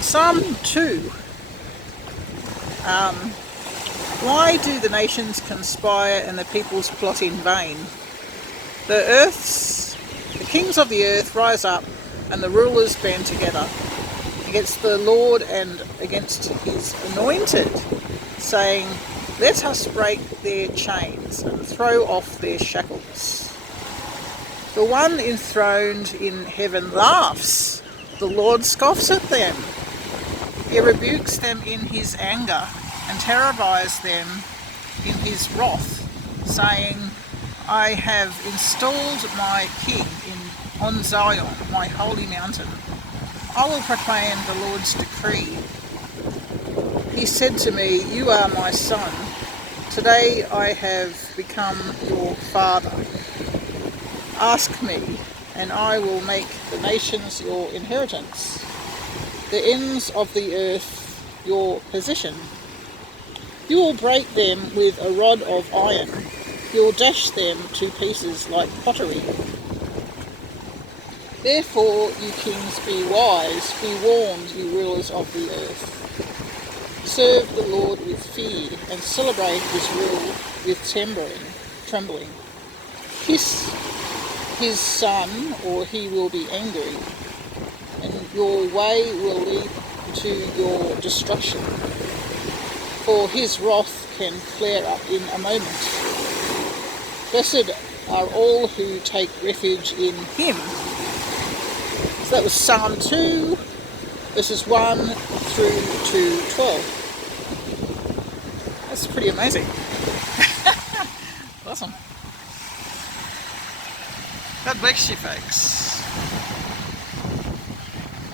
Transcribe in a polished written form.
Psalm 2. Why do the nations conspire and the peoples plot in vain? The kings of the earth rise up, and the rulers band together against the Lord and against his anointed, saying, "Let us break their chains and throw off their shackles." The one enthroned in heaven laughs. The Lord scoffs at them. He rebukes them in his anger and terrifies them in his wrath, saying, "I have installed my king on Zion, my holy mountain. I will proclaim the Lord's decree. He said to me, 'You are my son. Today I have become your father. Ask me, and I will make the nations your inheritance, the ends of the earth your possession. You will break them with a rod of iron. You will dash them to pieces like pottery.' Therefore, you kings, be wise, be warned, you rulers of the earth. Serve the Lord with fear and celebrate his rule with trembling. Kiss his son, or he will be angry, and your way will lead to your destruction, for his wrath can flare up in a moment. Blessed are all who take refuge in him." So that was Psalm 2, verses 1 through to 12. That's pretty amazing. Awesome. God bless you, folks.